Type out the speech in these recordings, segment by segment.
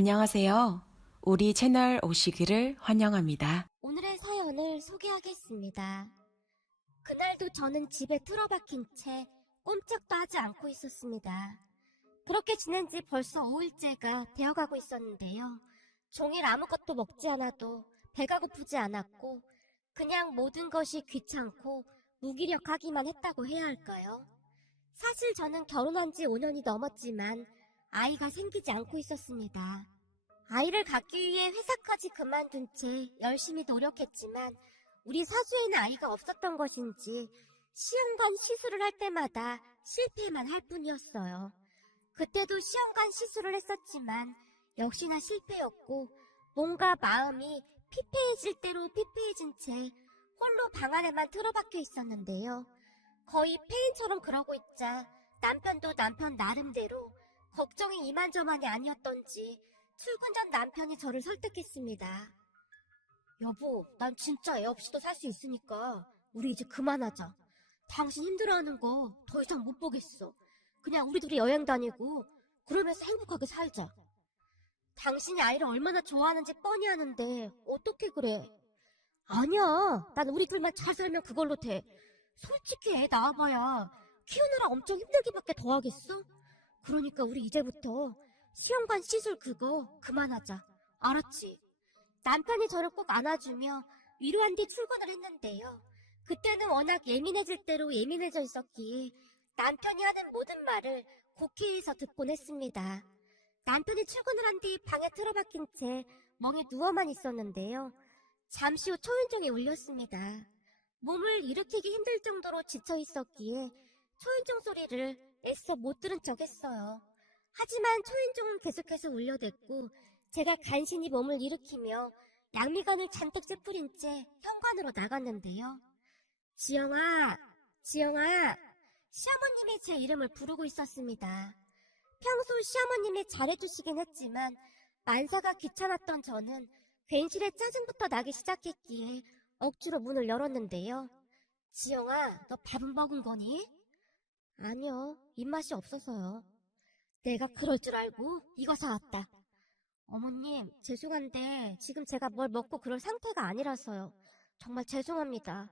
안녕하세요. 우리 채널 오시기를 환영합니다. 오늘의 사연을 소개하겠습니다. 그날도 저는 집에 틀어박힌 채 꼼짝도 하지 않고 있었습니다. 그렇게 지낸 지 벌써 5일째가 되어가고 있었는데요. 종일 아무것도 먹지 않아도 배가 고프지 않았고 그냥 모든 것이 귀찮고 무기력하기만 했다고 해야 할까요? 사실 저는 결혼한 지 5년이 넘었지만 아이가 생기지 않고 있었습니다. 아이를 갖기 위해 회사까지 그만둔 채 열심히 노력했지만 우리 사주에는 아이가 없었던 것인지 시험관 시술을 할 때마다 실패만 할 뿐이었어요. 그때도 시험관 시술을 했었지만 역시나 실패였고 뭔가 마음이 피폐해질 대로 피폐해진 채 홀로 방 안에만 틀어박혀 있었는데요. 거의 폐인처럼 그러고 있자 남편도 남편 나름대로 걱정이 이만저만이 아니었던지 출근 전 남편이 저를 설득했습니다. 여보, 난 진짜 애 없이도 살 수 있으니까 우리 이제 그만하자. 당신 힘들어하는 거 더 이상 못 보겠어. 그냥 우리 둘이 여행 다니고 그러면서 행복하게 살자. 당신이 아이를 얼마나 좋아하는지 뻔히 아는데 어떻게 그래? 아니야, 난 우리 둘만 잘 살면 그걸로 돼. 솔직히 애 낳아봐야 키우느라 엄청 힘들기밖에 더 하겠어? 그러니까 우리 이제부터 시험관 시술 그거 그만하자. 알았지? 남편이 저를 꼭 안아주며 위로한 뒤 출근을 했는데요. 그때는 워낙 예민해질 대로 예민해져 있었기에 남편이 하는 모든 말을 곡해해서 듣곤 했습니다. 남편이 출근을 한 뒤 방에 틀어박힌 채 멍에 누워만 있었는데요. 잠시 후 초인종이 울렸습니다. 몸을 일으키기 힘들 정도로 지쳐 있었기에 초인종 소리를 애써 못 들은 척 했어요. 하지만 초인종은 계속해서 울려댔고 제가 간신히 몸을 일으키며 양미간을 잔뜩 찌푸린 채 현관으로 나갔는데요. 지영아, 지영아, 시어머님이 제 이름을 부르고 있었습니다. 평소 시어머님이 잘해주시긴 했지만 만사가 귀찮았던 저는 괜시레 짜증부터 나기 시작했기에 억지로 문을 열었는데요. 지영아, 너 밥은 먹은 거니? 아니요, 입맛이 없어서요. 내가 그럴 줄 알고 이거 사왔다. 어머님, 죄송한데 지금 제가 뭘 먹고 그럴 상태가 아니라서요. 정말 죄송합니다.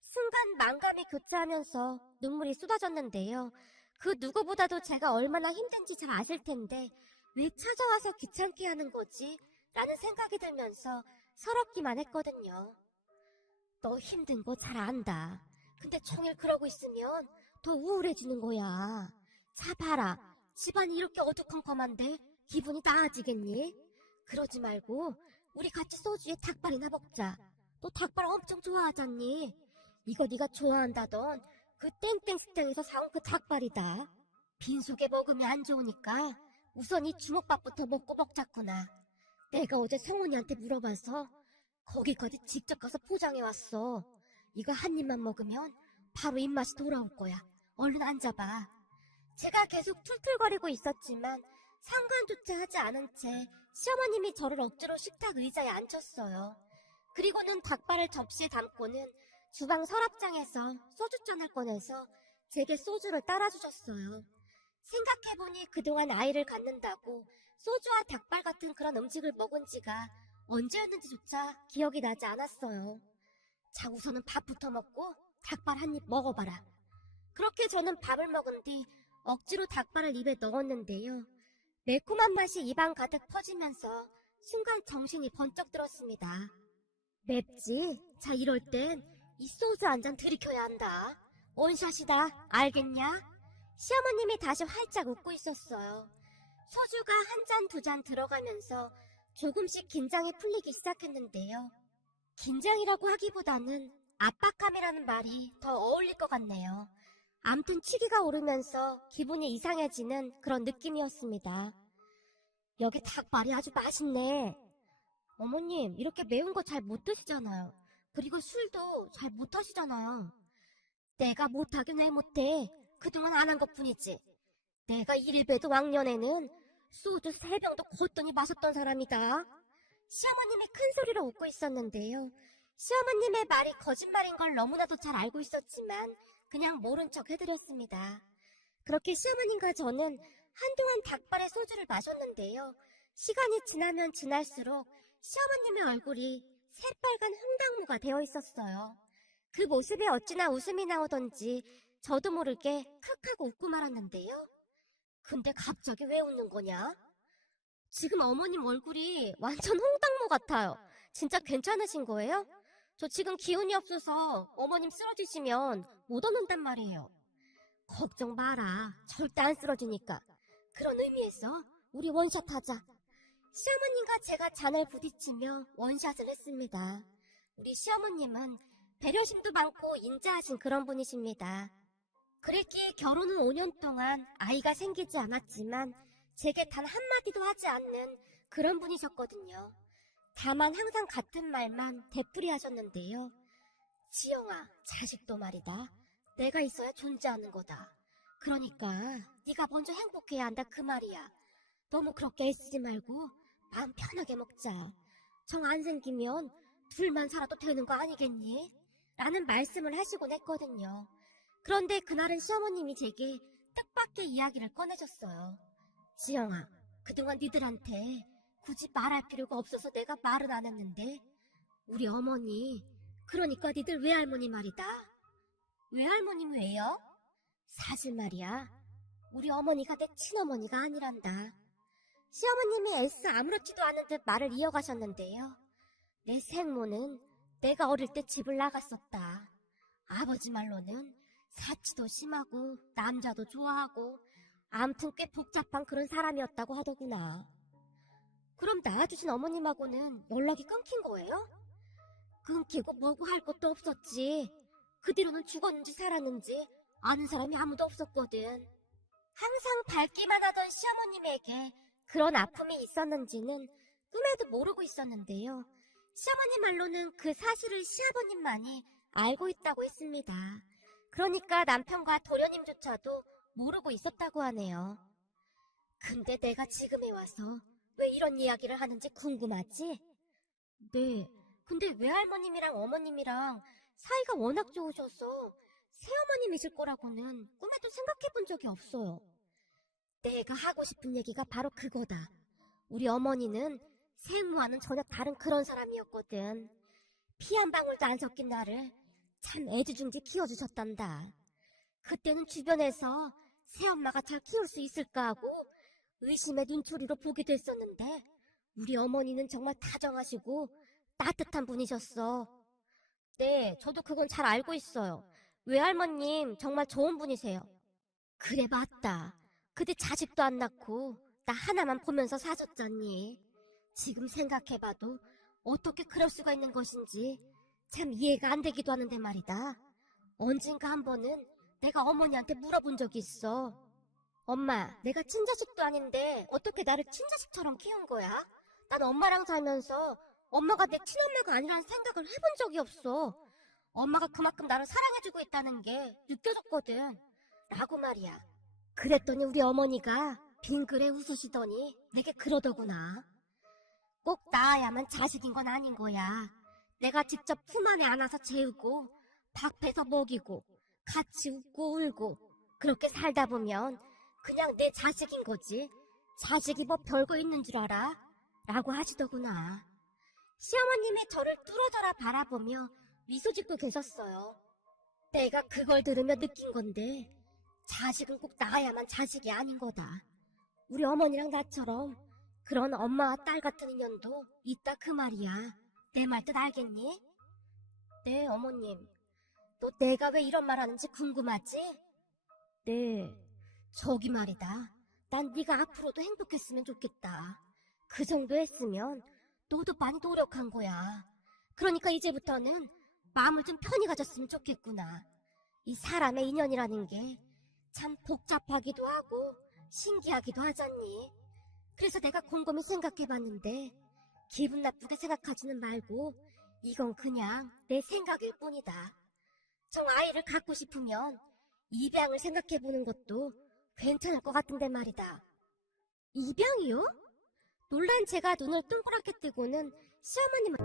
순간 만감이 교차하면서 눈물이 쏟아졌는데요. 그 누구보다도 제가 얼마나 힘든지 잘 아실 텐데 왜 찾아와서 귀찮게 하는 거지? 라는 생각이 들면서 서럽기만 했거든요. 너 힘든 거 잘 안다. 근데 종일 그러고 있으면 더 우울해지는 거야. 자 봐라. 집안이 이렇게 어두컴컴한데 기분이 나아지겠니? 그러지 말고 우리 같이 소주에 닭발이나 먹자. 너 닭발 엄청 좋아하잖니? 이거 네가 좋아한다던 그 땡땡 식당에서 사온 그 닭발이다. 빈속에 먹으면 안 좋으니까 우선 이 주먹밥부터 먹고 먹자꾸나. 내가 어제 성훈이한테 물어봐서 거기까지 직접 가서 포장해왔어. 이거 한 입만 먹으면 바로 입맛이 돌아올 거야. 얼른 앉아봐. 제가 계속 툴툴거리고 있었지만 상관조차 하지 않은 채 시어머님이 저를 억지로 식탁 의자에 앉혔어요. 그리고는 닭발을 접시에 담고는 주방 서랍장에서 소주잔을 꺼내서 제게 소주를 따라주셨어요. 생각해보니 그동안 아이를 갖는다고 소주와 닭발 같은 그런 음식을 먹은 지가 언제였는지조차 기억이 나지 않았어요. 자, 우선은 밥부터 먹고 닭발 한 입 먹어봐라. 그렇게 저는 밥을 먹은 뒤 억지로 닭발을 입에 넣었는데요. 매콤한 맛이 입안 가득 퍼지면서 순간 정신이 번쩍 들었습니다. 맵지? 자, 이럴 땐 이 소주 한 잔 들이켜야 한다. 원샷이다. 알겠냐? 시어머님이 다시 활짝 웃고 있었어요. 소주가 한 잔, 두 잔 들어가면서 조금씩 긴장이 풀리기 시작했는데요. 긴장이라고 하기보다는 압박감이라는 말이 더 어울릴 것 같네요. 암튼 치기가 오르면서 기분이 이상해지는 그런 느낌이었습니다. 여기 닭발이 아주 맛있네. 어머님, 이렇게 매운 거 잘 못 드시잖아요. 그리고 술도 잘 못 하시잖아요. 내가 못하긴 왜 못해. 그동안 안 한 것뿐이지. 내가 일배도 왕년에는 소주 3병도 거뜬히 마셨던 사람이다. 시어머님이 큰 소리로 웃고 있었는데요. 시어머님의 말이 거짓말인 걸 너무나도 잘 알고 있었지만 그냥 모른 척 해드렸습니다. 그렇게 시어머님과 저는 한동안 닭발에 소주를 마셨는데요. 시간이 지나면 지날수록 시어머님의 얼굴이 새빨간 홍당무가 되어 있었어요. 그 모습에 어찌나 웃음이 나오던지 저도 모르게 크 하고 웃고 말았는데요. 근데 갑자기 왜 웃는 거냐? 지금 어머님 얼굴이 완전 홍당무 같아요. 진짜 괜찮으신 거예요? 저 지금 기운이 없어서 어머님 쓰러지시면 못 얻는단 말이에요. 걱정 마라. 절대 안 쓰러지니까. 그런 의미에서 우리 원샷 하자. 시어머님과 제가 잔을 부딪히며 원샷을 했습니다. 우리 시어머님은 배려심도 많고 인자하신 그런 분이십니다. 그랬기에 결혼 후 5년 동안 아이가 생기지 않았지만 제게 단 한마디도 하지 않는 그런 분이셨거든요. 다만 항상 같은 말만 되풀이 하셨는데요. 지영아, 자식도 말이다. 내가 있어야 존재하는 거다. 그러니까 네가 먼저 행복해야 한다 그 말이야. 너무 그렇게 애쓰지 말고 마음 편하게 먹자. 정 안 생기면 둘만 살아도 되는 거 아니겠니? 라는 말씀을 하시곤 했거든요. 그런데 그날은 시어머님이 제게 뜻밖의 이야기를 꺼내셨어요. 지영아, 그동안 니들한테 굳이 말할 필요가 없어서 내가 말은 안 했는데 우리 어머니, 그러니까 니들 외할머니 말이다. 외할머님 왜요? 사실 말이야, 우리 어머니가 내 친어머니가 아니란다. 시어머님이 애써 아무렇지도 않은 듯 말을 이어가셨는데요. 내 생모는 내가 어릴 때 집을 나갔었다. 아버지 말로는 사치도 심하고 남자도 좋아하고 암튼 꽤 복잡한 그런 사람이었다고 하더구나. 그럼 낳아주신 어머님하고는 연락이 끊긴 거예요? 끊기고 뭐고 할 것도 없었지. 그 뒤로는 죽었는지 살았는지 아는 사람이 아무도 없었거든. 항상 밝기만 하던 시어머님에게 그런 아픔이 있었는지는 꿈에도 모르고 있었는데요. 시어머님 말로는 그 사실을 시아버님만이 알고 있다고 했습니다. 그러니까 남편과 도련님조차도 모르고 있었다고 하네요. 근데 내가 지금에 와서 왜 이런 이야기를 하는지 궁금하지? 네, 근데 외할머님이랑 어머님이랑 사이가 워낙 좋으셔서 새어머님이실 거라고는 꿈에도 생각해 본 적이 없어요. 내가 하고 싶은 얘기가 바로 그거다. 우리 어머니는 생모와는 전혀 다른 그런 사람이었거든. 피 한 방울도 안 섞인 나를 참 애지중지 키워주셨단다. 그때는 주변에서 새엄마가 잘 키울 수 있을까 하고 의심의 눈초리로 보기도 했었는데 우리 어머니는 정말 다정하시고 따뜻한 분이셨어. 네, 저도 그건 잘 알고 있어요. 외할머님 정말 좋은 분이세요. 그래 맞다. 그때 자식도 안 낳고 나 하나만 보면서 사셨잖니. 지금 생각해봐도 어떻게 그럴 수가 있는 것인지 참 이해가 안 되기도 하는데 말이다. 언젠가 한 번은 내가 어머니한테 물어본 적이 있어. 엄마, 내가 친자식도 아닌데 어떻게 나를 친자식처럼 키운 거야? 난 엄마랑 살면서 엄마가 내 친엄마가 아니라는 생각을 해본 적이 없어. 엄마가 그만큼 나를 사랑해주고 있다는 게 느껴졌거든. 라고 말이야. 그랬더니 우리 어머니가 빙그레 웃으시더니 내게 그러더구나. 꼭 낳아야만 자식인 건 아닌 거야. 내가 직접 품 안에 안아서 재우고 밥해서 먹이고 같이 웃고 울고 그렇게 살다 보면 그냥 내 자식인 거지. 자식이 뭐 별거 있는 줄 알아? 라고 하시더구나. 시어머님이 저를 뚫어져라 바라보며 미소 짓고 계셨어요. 내가 그걸 들으며 느낀 건데 자식은 꼭 낳아야만 자식이 아닌 거다. 우리 어머니랑 나처럼 그런 엄마와 딸 같은 인연도 있다 그 말이야. 내 말 뜻 알겠니? 네, 어머님. 너 내가 왜 이런 말 하는지 궁금하지? 네. 저기 말이다. 난 네가 앞으로도 행복했으면 좋겠다. 그 정도 했으면 너도 많이 노력한 거야. 그러니까 이제부터는 마음을 좀 편히 가졌으면 좋겠구나. 이 사람의 인연이라는 게 참 복잡하기도 하고 신기하기도 하잖니. 그래서 내가 곰곰이 생각해봤는데 기분 나쁘게 생각하지는 말고 이건 그냥 내 생각일 뿐이다. 정 아이를 갖고 싶으면 입양을 생각해보는 것도 괜찮을 것 같은데 말이다. 입양이요? 놀란 제가 눈을 동그랗게 뜨고는 시어머님을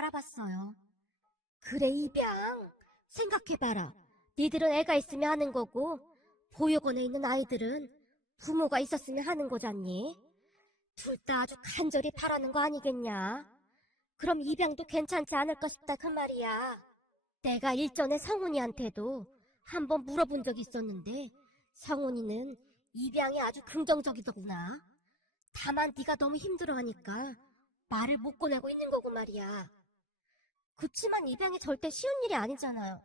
바라봤어요. 그래, 입양. 생각해봐라. 니들은 애가 있으면 하는 거고 보육원에 있는 아이들은 부모가 있었으면 하는 거잖니. 둘 다 아주 간절히 바라는 거 아니겠냐? 그럼 입양도 괜찮지 않을까 싶다 그 말이야. 내가 일전에 성훈이한테도 한번 물어본 적이 있었는데 성훈이는 입양이 아주 긍정적이더구나. 다만 네가 너무 힘들어하니까 말을 못 꺼내고 있는 거고 말이야. 그치만 입양이 절대 쉬운 일이 아니잖아요.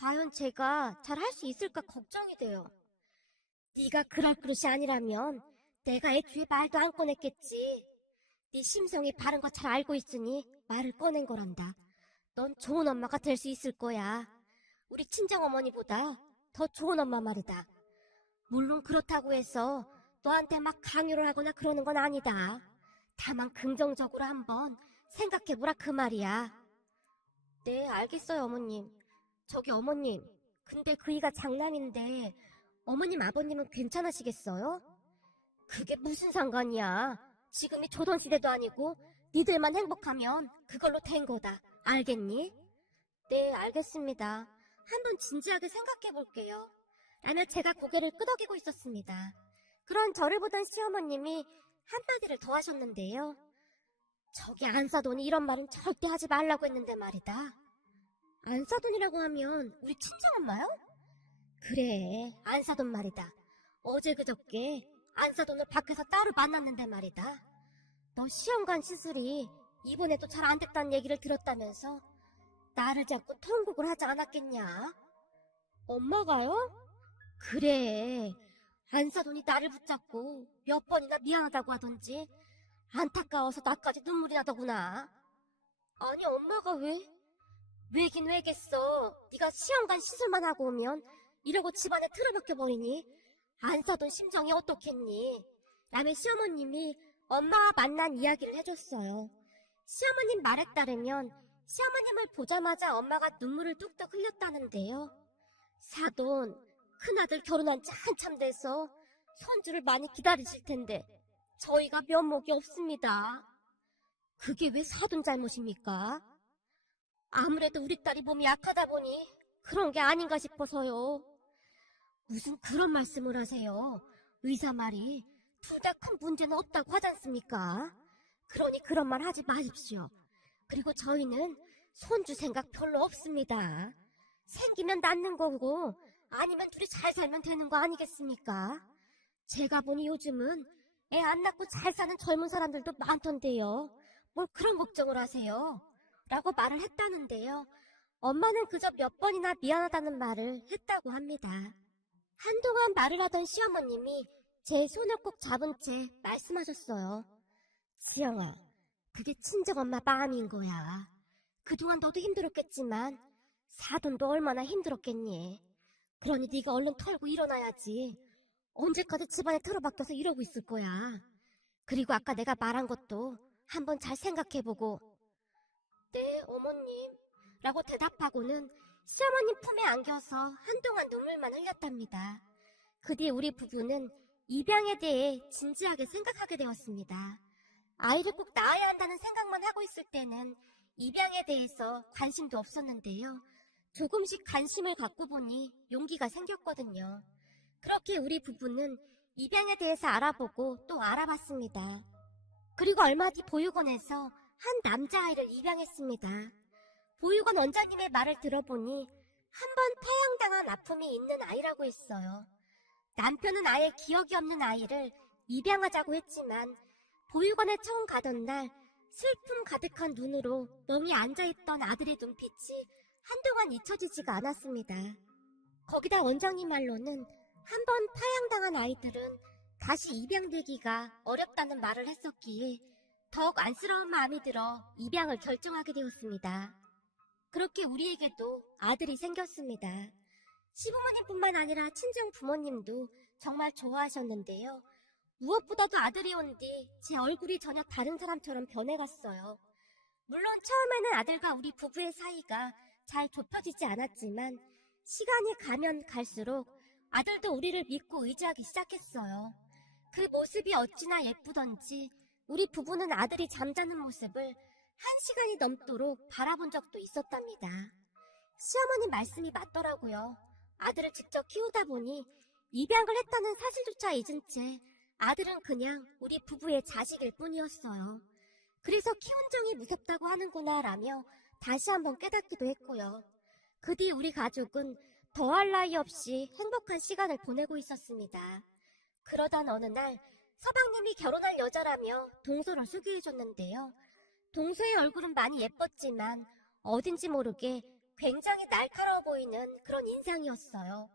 과연 제가 잘 할 수 있을까 걱정이 돼요. 네가 그럴 그릇이 아니라면 내가 애초에 말도 안 꺼냈겠지. 네 심성이 바른 거 잘 알고 있으니 말을 꺼낸 거란다. 넌 좋은 엄마가 될 수 있을 거야. 우리 친정어머니보다 더 좋은 엄마 말이다. 물론 그렇다고 해서 너한테 막 강요를 하거나 그러는 건 아니다. 다만 긍정적으로 한번 생각해보라 그 말이야. 네, 알겠어요, 어머님. 저기 어머님, 근데 그이가 장남인데 어머님 아버님은 괜찮으시겠어요? 그게 무슨 상관이야. 지금이 조선시대도 아니고 니들만 행복하면 그걸로 된 거다. 알겠니? 네, 알겠습니다. 한번 진지하게 생각해볼게요. 라며 제가 고개를 끄덕이고 있었습니다. 그런 저를 보던 시어머님이 한마디를 더 하셨는데요. 저기 안사돈이 이런 말은 절대 하지 말라고 했는데 말이다. 안사돈이라고 하면 우리 친정엄마요? 그래, 안사돈 말이다. 어제 그저께 안사돈을 밖에서 따로 만났는데 말이다. 너 시험관 시술이 이번에도 잘 안 됐다는 얘기를 들었다면서 나를 잡고 통곡을 하지 않았겠냐? 엄마가요? 그래, 안사돈이 나를 붙잡고 몇 번이나 미안하다고 하던지 안타까워서 나까지 눈물이 나더구나. 아니 엄마가 왜? 왜긴 왜겠어. 네가 시험관 시술만 하고 오면 이러고 집안에 틀어박혀버리니 안사돈 심정이 어떻겠니? 라며 시어머님이 엄마와 만난 이야기를 해줬어요. 시어머님 말에 따르면 시어머님을 보자마자 엄마가 눈물을 뚝뚝 흘렸다는데요. 사돈, 큰아들 결혼한 지 한참 돼서 손주를 많이 기다리실 텐데 저희가 면목이 없습니다. 그게 왜 사돈 잘못입니까? 아무래도 우리 딸이 몸이 약하다 보니 그런 게 아닌가 싶어서요. 무슨 그런 말씀을 하세요. 의사 말이 둘 다 큰 문제는 없다고 하지 않습니까? 그러니 그런 말 하지 마십시오. 그리고 저희는 손주 생각 별로 없습니다. 생기면 낳는 거고 아니면 둘이 잘 살면 되는 거 아니겠습니까? 제가 보니 요즘은 애 안 낳고 잘 사는 젊은 사람들도 많던데요. 뭘 그런 걱정을 하세요? 라고 말을 했다는데요. 엄마는 그저 몇 번이나 미안하다는 말을 했다고 합니다. 한동안 말을 하던 시어머님이 제 손을 꼭 잡은 채 말씀하셨어요. 지영아, 그게 친정엄마 마음인 거야. 그동안 너도 힘들었겠지만 사돈도 얼마나 힘들었겠니. 그러니 네가 얼른 털고 일어나야지. 언제까지 집안에 틀어박혀서 이러고 있을 거야. 그리고 아까 내가 말한 것도 한번 잘 생각해보고. 네, 어머님. 라고 대답하고는 시어머님 품에 안겨서 한동안 눈물만 흘렸답니다. 그 뒤 우리 부부는 입양에 대해 진지하게 생각하게 되었습니다. 아이를 꼭 낳아야 한다는 생각만 하고 있을 때는 입양에 대해서 관심도 없었는데요. 조금씩 관심을 갖고 보니 용기가 생겼거든요. 그렇게 우리 부부는 입양에 대해서 알아보고 또 알아봤습니다. 그리고 얼마 뒤 보육원에서 한 남자아이를 입양했습니다. 보육원 원장님의 말을 들어보니 한 번 폐양당한 아픔이 있는 아이라고 했어요. 남편은 아예 기억이 없는 아이를 입양하자고 했지만 보육원에 처음 가던 날 슬픔 가득한 눈으로 멍이 앉아있던 아들의 눈빛이 한동안 잊혀지지가 않았습니다. 거기다 원장님 말로는 한 번 파양당한 아이들은 다시 입양되기가 어렵다는 말을 했었기에 더욱 안쓰러운 마음이 들어 입양을 결정하게 되었습니다. 그렇게 우리에게도 아들이 생겼습니다. 시부모님뿐만 아니라 친정 부모님도 정말 좋아하셨는데요. 무엇보다도 아들이 온 뒤 제 얼굴이 전혀 다른 사람처럼 변해갔어요. 물론 처음에는 아들과 우리 부부의 사이가 잘 좁혀지지 않았지만 시간이 가면 갈수록 아들도 우리를 믿고 의지하기 시작했어요. 그 모습이 어찌나 예쁘던지 우리 부부는 아들이 잠자는 모습을 1시간이 넘도록 바라본 적도 있었답니다. 시어머니 말씀이 맞더라고요. 아들을 직접 키우다 보니 입양을 했다는 사실조차 잊은 채 아들은 그냥 우리 부부의 자식일 뿐이었어요. 그래서 키운 정이 무섭다고 하는구나 라며 다시 한번 깨닫기도 했고요. 그 뒤 우리 가족은 더할 나위 없이 행복한 시간을 보내고 있었습니다. 그러던 어느 날 서방님이 결혼할 여자라며 동서를 소개해줬는데요. 동서의 얼굴은 많이 예뻤지만 어딘지 모르게 굉장히 날카로워 보이는 그런 인상이었어요.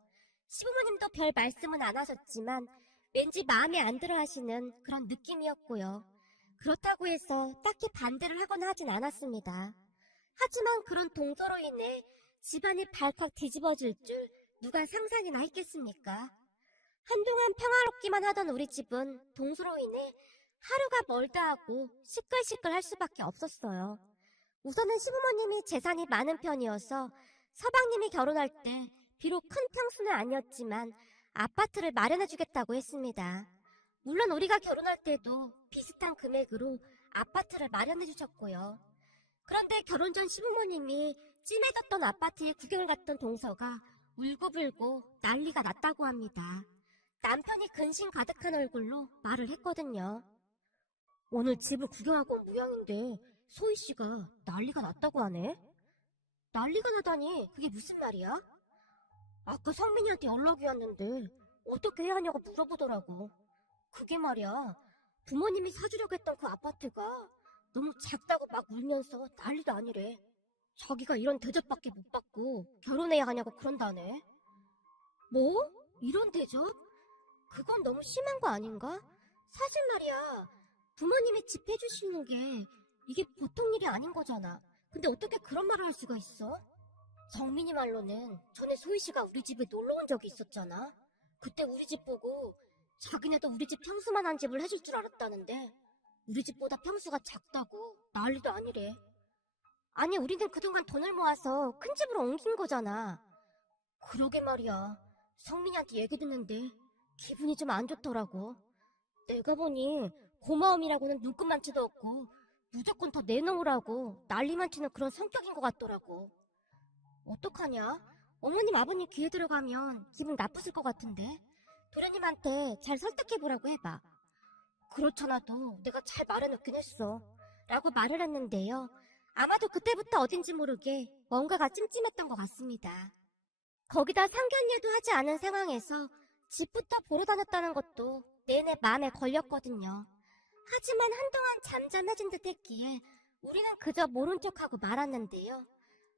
시부모님도 별 말씀은 안 하셨지만 왠지 마음에 안 들어 하시는 그런 느낌이었고요. 그렇다고 해서 딱히 반대를 하거나 하진 않았습니다. 하지만 그런 동서로 인해 집안이 발칵 뒤집어질 줄 누가 상상이나 했겠습니까? 한동안 평화롭기만 하던 우리 집은 동서로 인해 하루가 멀다 하고 시끌시끌 할 수밖에 없었어요. 우선은 시부모님이 재산이 많은 편이어서 서방님이 결혼할 때 비록 큰 평수는 아니었지만 아파트를 마련해주겠다고 했습니다. 물론 우리가 결혼할 때도 비슷한 금액으로 아파트를 마련해주셨고요. 그런데 결혼 전 시부모님이 찜해졌던 아파트에 구경을 갔던 동서가 울고불고 난리가 났다고 합니다. 남편이 근심 가득한 얼굴로 말을 했거든요. 오늘 집을 구경하고 온 모양인데 소희씨가 난리가 났다고 하네? 난리가 나다니 그게 무슨 말이야? 아까 성민이한테 연락이 왔는데 어떻게 해야 하냐고 물어보더라고. 그게 말이야, 부모님이 사주려고 했던 그 아파트가 너무 작다고 막 울면서 난리도 아니래. 자기가 이런 대접밖에 못 받고 결혼해야 하냐고 그런다네. 뭐? 이런 대접? 그건 너무 심한 거 아닌가? 사실 말이야, 부모님이 집 해주시는 게 이게 보통 일이 아닌 거잖아. 근데 어떻게 그런 말을 할 수가 있어? 정민이 말로는 전에 소희씨가 우리 집에 놀러 온 적이 있었잖아. 그때 우리 집 보고 자기네도 우리 집 평수만한 집을 해줄 줄 알았다는데 우리 집보다 평수가 작다고 난리도 아니래. 아니, 우리는 그동안 돈을 모아서 큰 집으로 옮긴 거잖아. 그러게 말이야. 성민이한테 얘기 듣는데 기분이 좀 안 좋더라고. 내가 보니 고마움이라고는 눈끝만치도 없고 무조건 더 내놓으라고 난리만 치는 그런 성격인 것 같더라고. 어떡하냐? 어머님 아버님 귀에 들어가면 기분 나쁘실 것 같은데 도련님한테 잘 설득해보라고 해봐. 그렇잖아도 내가 잘 말해놓긴 했어 라고 말을 했는데요. 아마도 그때부터 어딘지 모르게 뭔가가 찜찜했던 것 같습니다. 거기다 상견례도 하지 않은 상황에서 집부터 보러 다녔다는 것도 내내 마음에 걸렸거든요. 하지만 한동안 잠잠해진 듯 했기에 우리는 그저 모른 척하고 말았는데요.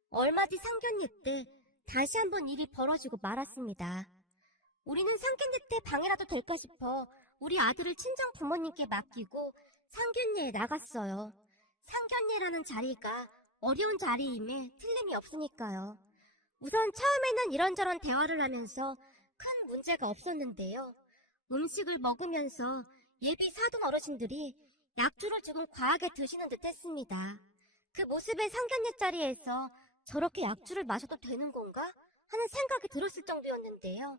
얼마 뒤 상견례 때 다시 한번 일이 벌어지고 말았습니다. 우리는 상견례 때 방해라도 될까 싶어 우리 아들을 친정 부모님께 맡기고 상견례에 나갔어요. 상견례라는 자리가 어려운 자리임에 틀림이 없으니까요. 우선 처음에는 이런저런 대화를 하면서 큰 문제가 없었는데요. 음식을 먹으면서 예비 사돈 어르신들이 약주를 조금 과하게 드시는 듯 했습니다. 그 모습에 상견례 자리에서 저렇게 약주를 마셔도 되는 건가? 하는 생각이 들었을 정도였는데요.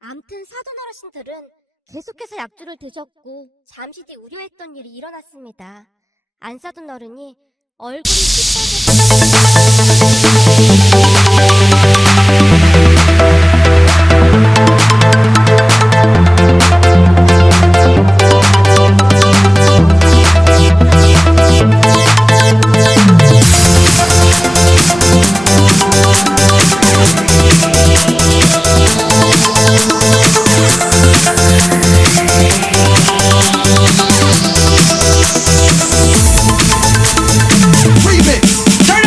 암튼 사돈 어르신들은 계속해서 약주를 드셨고 잠시 뒤 우려했던 일이 일어났습니다. 안사돈 어른이 얼굴이 Remix. Turn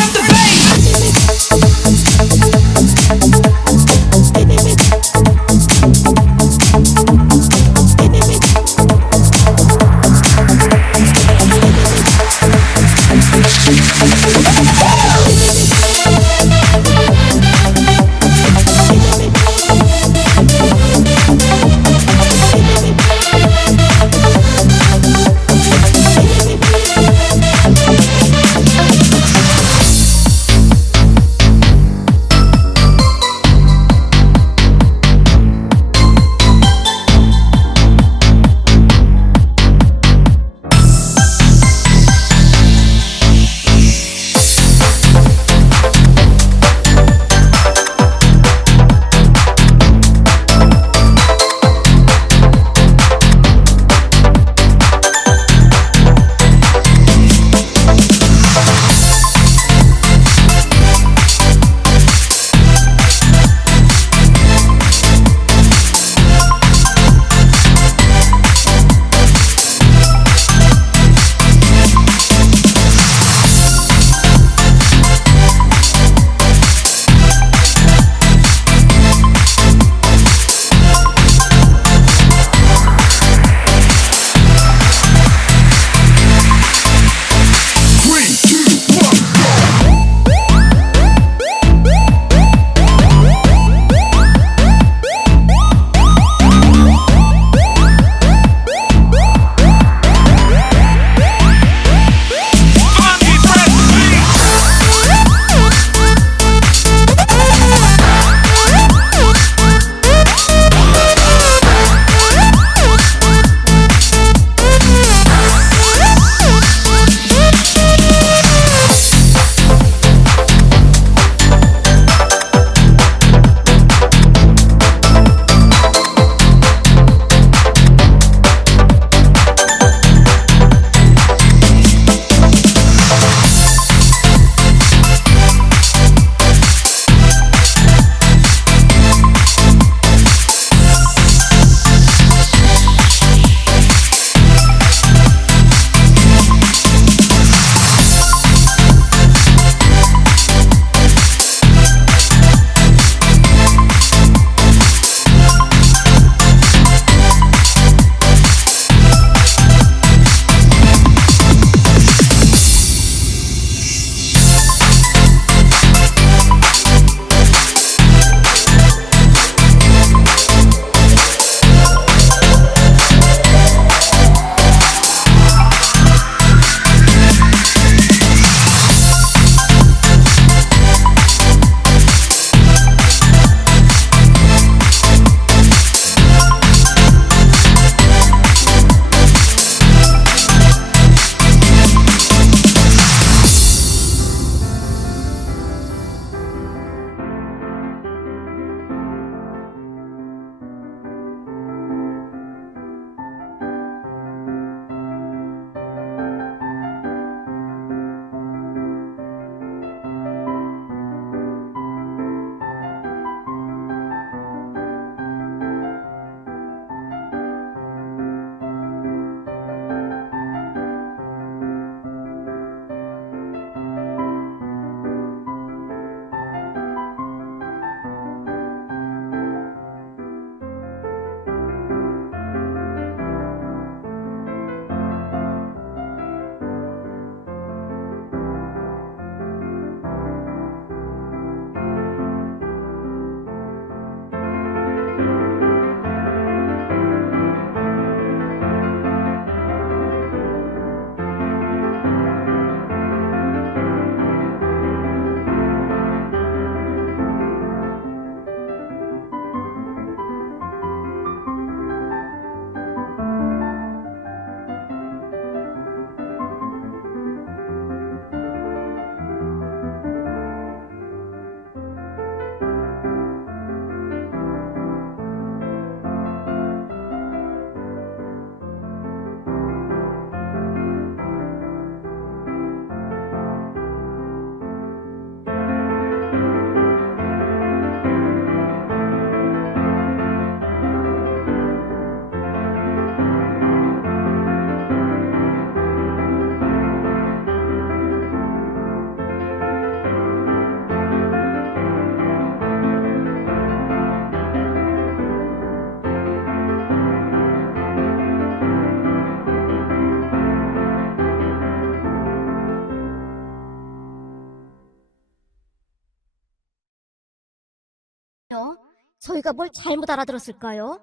저희가 뭘 잘못 알아들었을까요?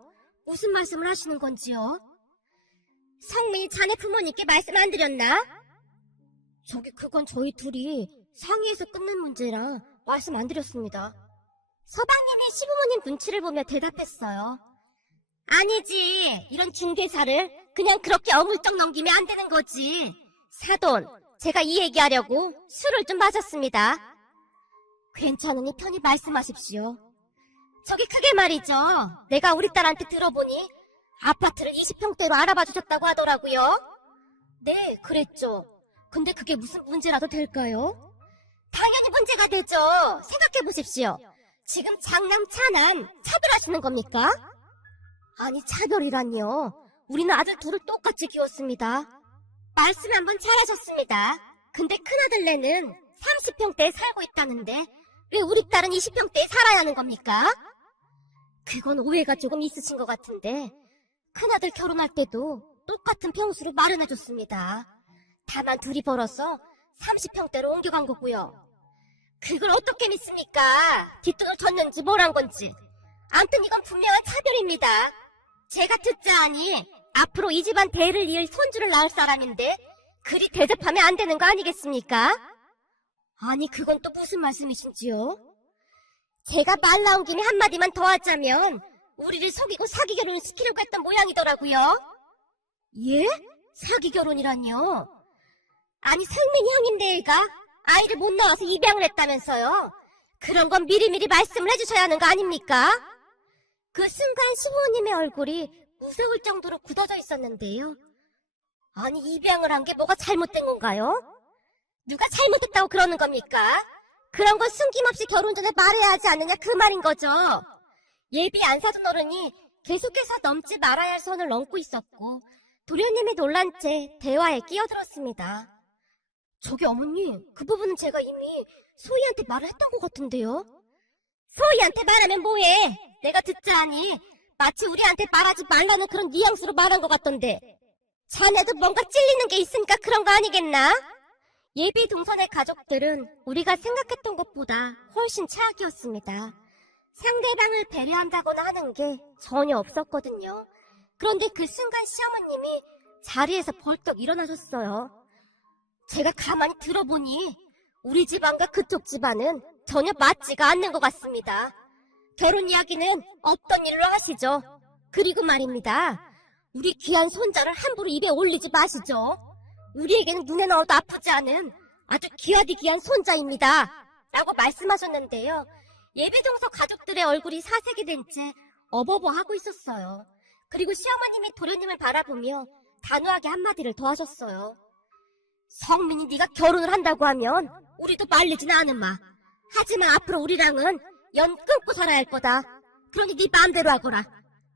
무슨 말씀을 하시는 건지요? 성민이 자네 부모님께 말씀 안 드렸나? 그건 저희 둘이 상의해서 끝낸 문제라 말씀 안 드렸습니다. 서방님이 시부모님 눈치를 보며 대답했어요. 아니지, 이런 중대사를 그냥 그렇게 어물쩍 넘기면 안 되는 거지. 사돈, 제가 이 얘기하려고 술을 좀 마셨습니다. 괜찮으니 편히 말씀하십시오. 그게 말이죠. 내가 우리 딸한테 들어보니 아파트를 20평대로 알아봐 주셨다고 하더라고요. 네, 그랬죠. 근데 그게 무슨 문제라도 될까요? 당연히 문제가 되죠. 생각해 보십시오. 지금 장남 차남 차별하시는 겁니까? 아니, 차별이란요. 우리는 아들 둘을 똑같이 키웠습니다. 말씀 한번 잘하셨습니다. 근데 큰아들네는 30평대에 살고 있다는데 왜 우리 딸은 20평대에 살아야 하는 겁니까? 그건 오해가 조금 있으신 것 같은데 큰아들 결혼할 때도 똑같은 평수로 마련해줬습니다. 다만 둘이 벌어서 30평대로 옮겨간 거고요. 그걸 어떻게 믿습니까? 뒷돈을 줬는지 뭘 한 건지. 암튼 이건 분명한 차별입니다. 제가 듣자하니 앞으로 이 집안 대를 이을 손주를 낳을 사람인데 그리 대접하면 안 되는 거 아니겠습니까? 아니, 그건 또 무슨 말씀이신지요? 제가 말 나온 김에 한마디만 더 하자면 우리를 속이고 사기 결혼을 시키려고 했던 모양이더라고요. 예? 사기 결혼이란요? 아니, 성민이 형인데 애가 아이를 못 낳아서 입양을 했다면서요. 그런 건 미리미리 말씀을 해주셔야 하는 거 아닙니까? 그 순간 시부모님의 얼굴이 무서울 정도로 굳어져 있었는데요. 아니, 입양을 한 게 뭐가 잘못된 건가요? 누가 잘못했다고 그러는 겁니까? 그런 건 숨김없이 결혼 전에 말해야 하지 않느냐 그 말인 거죠. 예비 안 사둔 어른이 계속해서 넘지 말아야 할 선을 넘고 있었고 도련님이 놀란 채 대화에 끼어들었습니다. 어머니, 그 부분은 제가 이미 소희한테 말을 했던 것 같은데요? 소희한테 말하면 뭐해? 내가 듣자하니 마치 우리한테 말하지 말라는 그런 뉘앙스로 말한 것 같던데. 자네도 뭔가 찔리는 게 있으니까 그런 거 아니겠나? 예비 동선의 가족들은 우리가 생각했던 것보다 훨씬 최악이었습니다. 상대방을 배려한다거나 하는 게 전혀 없었거든요. 그런데 그 순간 시어머님이 자리에서 벌떡 일어나셨어요. 제가 가만히 들어보니 우리 집안과 그쪽 집안은 전혀 맞지가 않는 것 같습니다. 결혼 이야기는 없던 일로 하시죠. 그리고 말입니다. 우리 귀한 손자를 함부로 입에 올리지 마시죠. 우리에게는 눈에 넣어도 아프지 않은 아주 귀하디 귀한 손자입니다. 라고 말씀하셨는데요. 예비동서 가족들의 얼굴이 사색이 된 채 어버버하고 있었어요. 그리고 시어머님이 도련님을 바라보며 단호하게 한마디를 더 하셨어요. 성민이 네가 결혼을 한다고 하면 우리도 말리진 않은마. 하지만 앞으로 우리랑은 연 끊고 살아야 할 거다. 그러니 네 마음대로 하거라.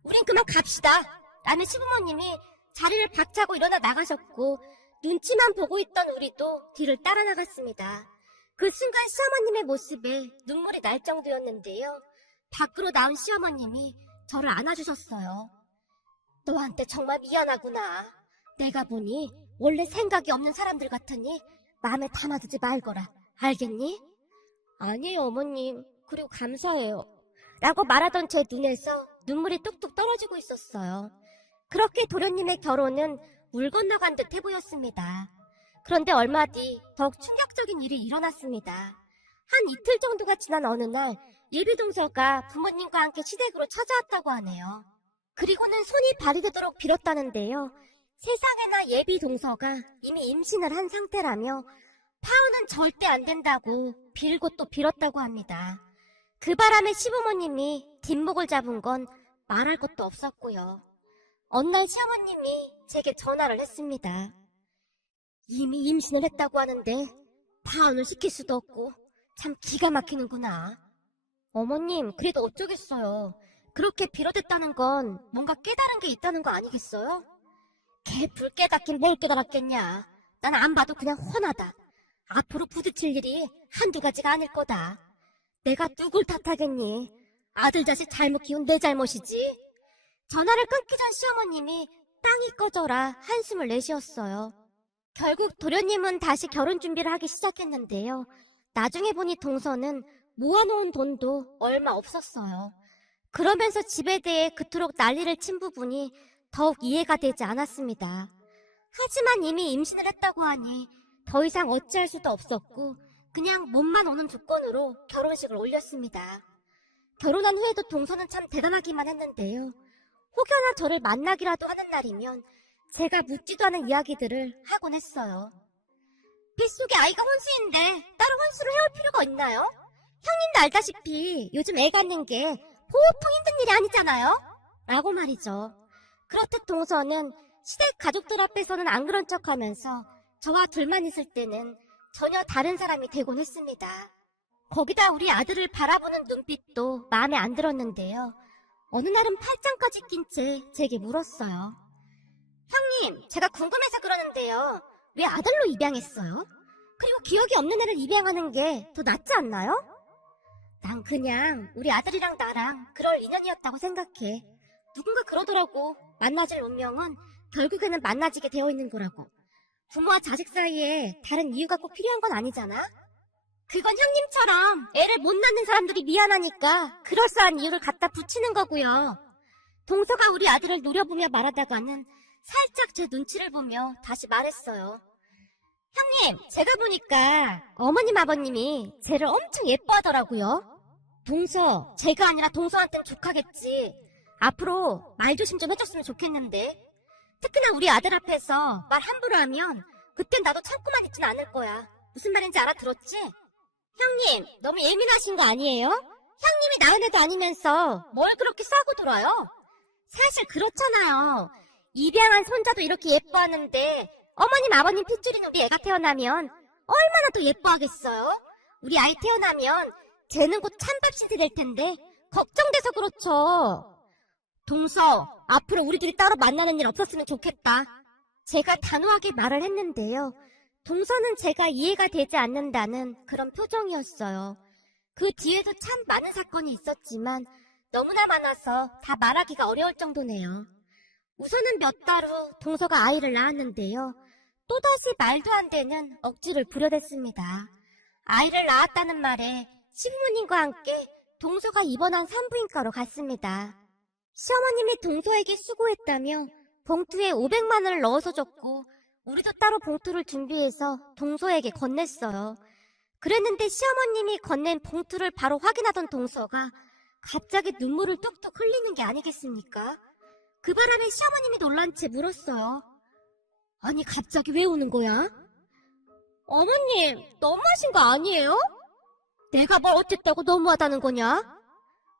우린 그만 갑시다. 라는 시부모님이 자리를 박차고 일어나 나가셨고 눈치만 보고 있던 우리도 뒤를 따라 나갔습니다. 그 순간 시어머님의 모습에 눈물이 날 정도였는데요. 밖으로 나온 시어머님이 저를 안아주셨어요. 너한테 정말 미안하구나. 내가 보니 원래 생각이 없는 사람들 같으니 마음에 담아두지 말거라. 알겠니? 아니에요, 어머님. 그리고 감사해요. 라고 말하던 제 눈에서 눈물이 뚝뚝 떨어지고 있었어요. 그렇게 도련님의 결혼은 물 건너간 듯 해보였습니다. 그런데 얼마 뒤 더욱 충격적인 일이 일어났습니다. 한 이틀 정도가 지난 어느 날 예비동서가 부모님과 함께 시댁으로 찾아왔다고 하네요. 그리고는 손이 발휘되도록 빌었다는데요. 세상에나 예비동서가 이미 임신을 한 상태라며 파혼은 절대 안 된다고 빌고 또 빌었다고 합니다. 그 바람에 시부모님이 뒷목을 잡은 건 말할 것도 없었고요. 어느 날 시어머님이 제게 전화를 했습니다. 이미 임신을 했다고 하는데 파혼을 시킬 수도 없고 참 기가 막히는구나. 어머님, 그래도 어쩌겠어요. 그렇게 빌어댔다는 건 뭔가 깨달은 게 있다는 거 아니겠어요? 걔 불 깨닫긴 뭘 깨달았겠냐. 난 안 봐도 그냥 훤하다. 앞으로 부딪힐 일이 한두 가지가 아닐 거다. 내가 누굴 탓하겠니? 아들 자식 잘못 키운 내 잘못이지. 전화를 끊기 전 시어머님이 땅이 꺼져라 한숨을 내쉬었어요. 결국 도련님은 다시 결혼 준비를 하기 시작했는데요. 나중에 보니 동서는 모아놓은 돈도 얼마 없었어요. 그러면서 집에 대해 그토록 난리를 친 부분이 더욱 이해가 되지 않았습니다. 하지만 이미 임신을 했다고 하니 더 이상 어찌할 수도 없었고 그냥 몸만 오는 조건으로 결혼식을 올렸습니다. 결혼한 후에도 동서는 참 대단하기만 했는데요. 혹여나 저를 만나기라도 하는 날이면 제가 묻지도 않은 이야기들을 하곤 했어요. 뱃속에 아이가 혼수인데 따로 혼수를 해올 필요가 있나요? 형님도 알다시피 요즘 애 갖는 게 보통 힘든 일이 아니잖아요? 라고 말이죠. 그렇듯 동서는 시댁 가족들 앞에서는 안 그런 척하면서 저와 둘만 있을 때는 전혀 다른 사람이 되곤 했습니다. 거기다 우리 아들을 바라보는 눈빛도 마음에 안 들었는데요. 어느 날은 팔짱까지 낀 채 제게 물었어요. 형님, 제가 궁금해서 그러는데요. 왜 아들로 입양했어요? 그리고 기억이 없는 애를 입양하는 게 더 낫지 않나요? 난 그냥 우리 아들이랑 나랑 그럴 인연이었다고 생각해. 누군가 그러더라고. 만나질 운명은 결국에는 만나지게 되어 있는 거라고. 부모와 자식 사이에 다른 이유가 꼭 필요한 건 아니잖아? 그건 형님처럼 애를 못 낳는 사람들이 미안하니까 그럴싸한 이유를 갖다 붙이는 거고요. 동서가 우리 아들을 노려보며 말하다가는 살짝 제 눈치를 보며 다시 말했어요. 형님, 제가 보니까 어머님 아버님이 쟤를 엄청 예뻐하더라고요. 동서, 제가 아니라 동서한텐 족하겠지. 앞으로 말 조심 좀 해줬으면 좋겠는데. 특히나 우리 아들 앞에서 말 함부로 하면 그땐 나도 참고만 있진 않을 거야. 무슨 말인지 알아들었지? 형님, 너무 예민하신 거 아니에요? 형님이 낳은 애도 아니면서 뭘 그렇게 싸고 돌아요? 사실 그렇잖아요. 입양한 손자도 이렇게 예뻐하는데 어머님 아버님 핏줄인 우리 애가 태어나면 얼마나 더 예뻐하겠어요? 우리 아이 태어나면 쟤는 곧 찬밥 신세 될 텐데 걱정돼서 그렇죠. 동서, 앞으로 우리 둘이 따로 만나는 일 없었으면 좋겠다. 제가 단호하게 말을 했는데요. 동서는 제가 이해가 되지 않는다는 그런 표정이었어요. 그 뒤에도 참 많은 사건이 있었지만 너무나 많아서 다 말하기가 어려울 정도네요. 우선은 몇 달 후 동서가 아이를 낳았는데요. 또다시 말도 안 되는 억지를 부려댔습니다. 아이를 낳았다는 말에 시부모님과 함께 동서가 입원한 산부인과로 갔습니다. 시어머님이 동서에게 수고했다며 봉투에 500만 원을 넣어서 줬고 우리도 따로 봉투를 준비해서 동서에게 건넸어요. 그랬는데 시어머님이 건넨 봉투를 바로 확인하던 동서가 갑자기 눈물을 뚝뚝 흘리는 게 아니겠습니까? 그 바람에 시어머님이 놀란 채 물었어요. 아니, 갑자기 왜 우는 거야? 어머님, 너무하신 거 아니에요? 내가 뭘 어쨌다고 너무하다는 거냐?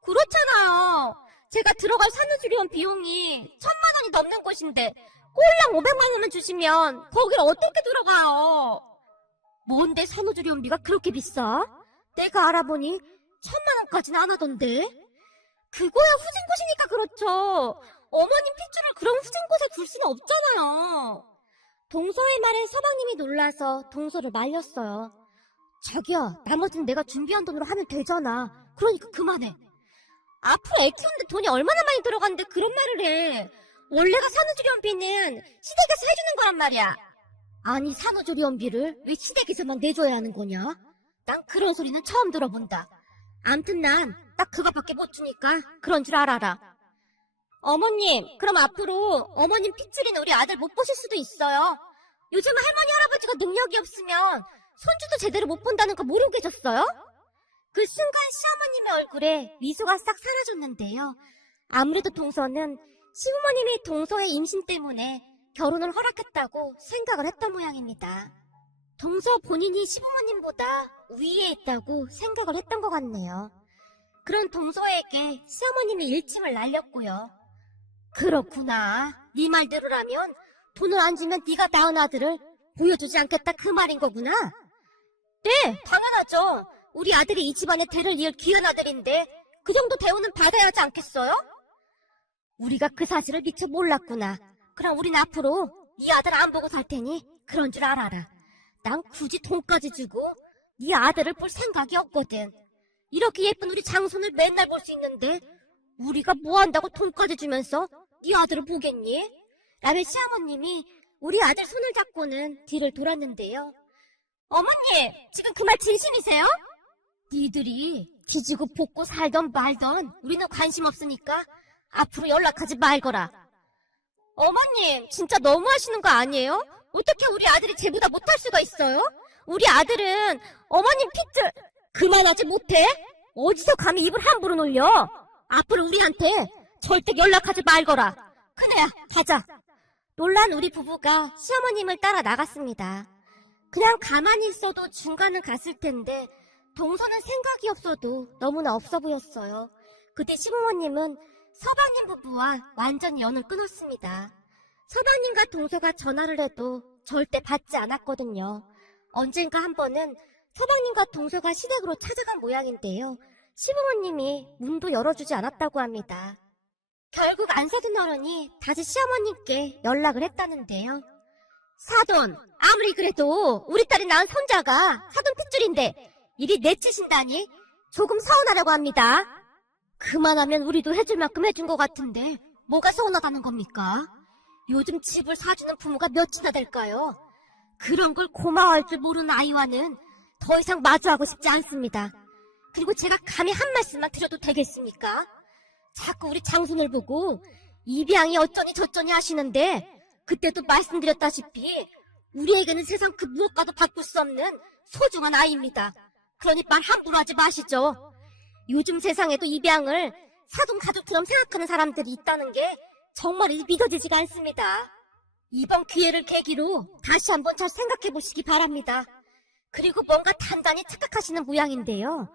그렇잖아요. 제가 들어갈 산후조리원 비용이 1,000만 원이 넘는 곳인데 꼴랑 500만 원만 주시면 거길 어떻게 들어가요? 뭔데 산후조리원비가 그렇게 비싸? 내가 알아보니 1,000만 원까지는 안 하던데. 그거야 후진곳이니까 그렇죠. 어머님 핏줄을 그런 후진곳에 둘 수는 없잖아요. 동서의 말에 서방님이 놀라서 동서를 말렸어요. 자기야, 나머지는 내가 준비한 돈으로 하면 되잖아. 그러니까 그만해. 앞으로 애 키우는데 돈이 얼마나 많이 들어가는데 그런 말을 해. 원래가 산후조리원비는 시댁에서 해주는 거란 말이야. 아니, 산후조리원비를 왜 시댁에서만 내줘야 하는 거냐? 난 그런 소리는 처음 들어본다. 암튼 난 딱 그거밖에 못 주니까 그런 줄 알아라. 어머님, 그럼 앞으로 어머님 핏줄인 우리 아들 못 보실 수도 있어요. 요즘 할머니 할아버지가 능력이 없으면 손주도 제대로 못 본다는 거 모르고 계셨어요? 그 순간 시어머님의 얼굴에 미소가 싹 사라졌는데요. 아무래도 동서는 시부모님이 동서의 임신 때문에 결혼을 허락했다고 생각을 했던 모양입니다. 동서 본인이 시부모님보다 위에 있다고 생각을 했던 것 같네요. 그런 동서에게 시어머님이 일침을 날렸고요. 그렇구나. 네 말대로라면 돈을 안 주면 네가 낳은 아들을 보여주지 않겠다 그 말인 거구나. 네, 당연하죠. 우리 아들이 이 집안의 대를 이을 귀한 아들인데 그 정도 대우는 받아야 하지 않겠어요? 우리가 그 사실을 미처 몰랐구나. 그럼 우린 앞으로 네 아들 안 보고 살 테니 그런 줄 알아라. 난 굳이 돈까지 주고 네 아들을 볼 생각이 없거든. 이렇게 예쁜 우리 장손을 맨날 볼 수 있는데 우리가 뭐 한다고 돈까지 주면서 네 아들을 보겠니? 라며 시어머님이 우리 아들 손을 잡고는 뒤를 돌았는데요. 어머니, 지금 그 말 진심이세요? 니들이 뒤지고 볶고 살던 말던 우리는 관심 없으니까 앞으로 연락하지 말거라. 어머님, 진짜 너무하시는 거 아니에요? 어떻게 우리 아들이 쟤보다 못할 수가 있어요? 우리 아들은 어머님 핏줄 그만하지 못해? 어디서 감히 입을 함부로 놀려? 앞으로 우리한테 절대 연락하지 말거라. 큰애야, 가자. 놀란 우리 부부가 시어머님을 따라 나갔습니다. 그냥 가만히 있어도 중간은 갔을 텐데 동서는 생각이 없어도 너무나 없어 보였어요. 그때 시부모님은 서방님 부부와 완전히 연을 끊었습니다. 서방님과 동서가 전화를 해도 절대 받지 않았거든요. 언젠가 한 번은 서방님과 동서가 시댁으로 찾아간 모양인데요. 시부모님이 문도 열어주지 않았다고 합니다. 결국 안 사돈 어른이 다시 시어머님께 연락을 했다는데요. 사돈, 아무리 그래도 우리 딸이 낳은 손자가 사돈 핏줄인데 이리 내치신다니 조금 서운하다고 합니다. 그만하면 우리도 해줄 만큼 해준 것 같은데 뭐가 서운하다는 겁니까? 요즘 집을 사주는 부모가 몇이나 될까요? 그런 걸 고마워할 줄 모르는 아이와는 더 이상 마주하고 싶지 않습니다. 그리고 제가 감히 한 말씀만 드려도 되겠습니까? 자꾸 우리 장손을 보고 입양이 어쩌니 저쩌니 하시는데 그때도 말씀드렸다시피 우리에게는 세상 그 무엇과도 바꿀 수 없는 소중한 아이입니다. 그러니 말 함부로 하지 마시죠. 요즘 세상에도 입양을 사돈 가족처럼 생각하는 사람들이 있다는 게 정말 믿어지지가 않습니다. 이번 기회를 계기로 다시 한번 잘 생각해 보시기 바랍니다. 그리고 뭔가 단단히 착각하시는 모양인데요.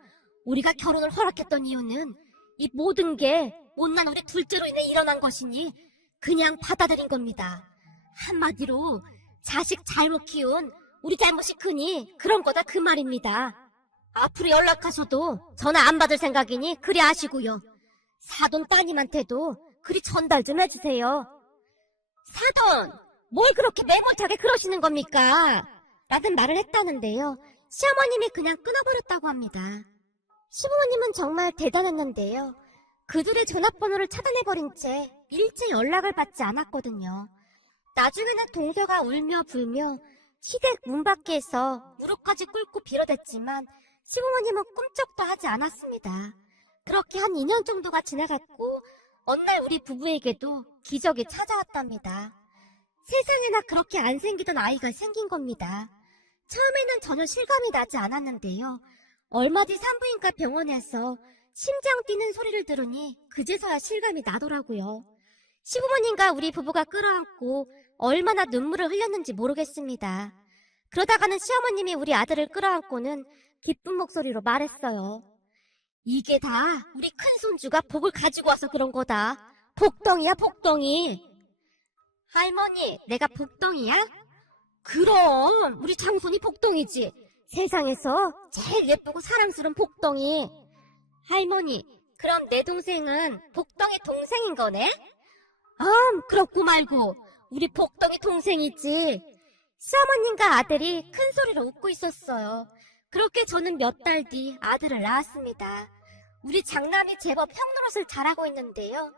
우리가 결혼을 허락했던 이유는 이 모든 게 못난 우리 둘째로 인해 일어난 것이니 그냥 받아들인 겁니다. 한마디로 자식 잘못 키운 우리 잘못이 크니 그런 거다 그 말입니다. 앞으로 연락하셔도 전화 안 받을 생각이니 그리 아시고요. 사돈 따님한테도 그리 전달 좀 해주세요. 사돈, 뭘 그렇게 매몰차게 그러시는 겁니까? 라는 말을 했다는데요. 시어머님이 그냥 끊어버렸다고 합니다. 시부모님은 정말 대단했는데요. 그들의 전화번호를 차단해버린 채 일체 연락을 받지 않았거든요. 나중에는 동서가 울며 불며 시댁 문 밖에서 무릎까지 꿇고 빌어댔지만 시부모님은 꿈쩍도 하지 않았습니다. 그렇게 한 2년 정도가 지나갔고 어느 날 우리 부부에게도 기적이 찾아왔답니다. 세상에나 그렇게 안 생기던 아이가 생긴 겁니다. 처음에는 전혀 실감이 나지 않았는데요. 얼마 뒤 산부인과 병원에서 심장 뛰는 소리를 들으니 그제서야 실감이 나더라고요. 시부모님과 우리 부부가 끌어안고 얼마나 눈물을 흘렸는지 모르겠습니다. 그러다가는 시어머님이 우리 아들을 끌어안고는 기쁜 목소리로 말했어요. 이게 다 우리 큰손주가 복을 가지고 와서 그런 거다. 복덩이야, 복덩이. 할머니, 내가 복덩이야? 그럼 우리 장손이 복덩이지. 세상에서 제일 예쁘고 사랑스러운 복덩이. 할머니, 그럼 내 동생은 복덩이 동생인 거네? 그렇고 말고 우리 복덩이 동생이지. 시어머님과 아들이 큰 소리로 웃고 있었어요. 그렇게 저는 몇 달 뒤 아들을 낳았습니다. 우리 장남이 제법 형노릇을 잘하고 있는데요.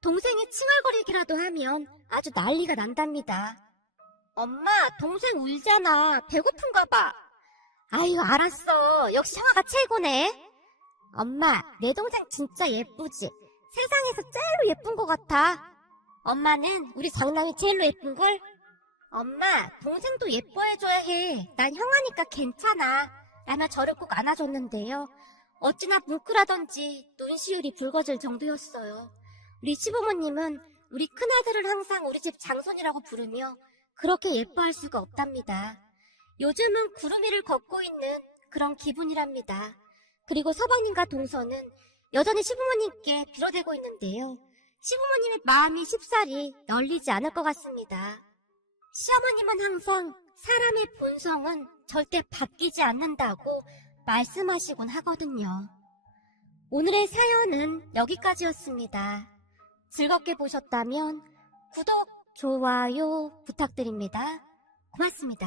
동생이 칭얼거리기라도 하면 아주 난리가 난답니다. 엄마, 동생 울잖아. 배고픈가 봐. 아유, 알았어. 역시 형아가 최고네. 엄마, 내 동생 진짜 예쁘지? 세상에서 제일로 예쁜 것 같아. 엄마는 우리 장남이 제일로 예쁜걸? 엄마, 동생도 예뻐해줘야 해. 난 형아니까 괜찮아. 라며 저를 꼭 안아줬는데요. 어찌나 뭉클하던지 눈시울이 붉어질 정도였어요. 우리 시부모님은 우리 큰아들을 항상 우리 집 장손이라고 부르며 그렇게 예뻐할 수가 없답니다. 요즘은 구름 위를 걷고 있는 그런 기분이랍니다. 그리고 서방님과 동서는 여전히 시부모님께 빌어대고 있는데요. 시부모님의 마음이 쉽사리 열리지 않을 것 같습니다. 시어머님은 항상 사람의 본성은 절대 바뀌지 않는다고 말씀하시곤 하거든요. 오늘의 사연은 여기까지였습니다. 즐겁게 보셨다면 구독, 좋아요 부탁드립니다. 고맙습니다.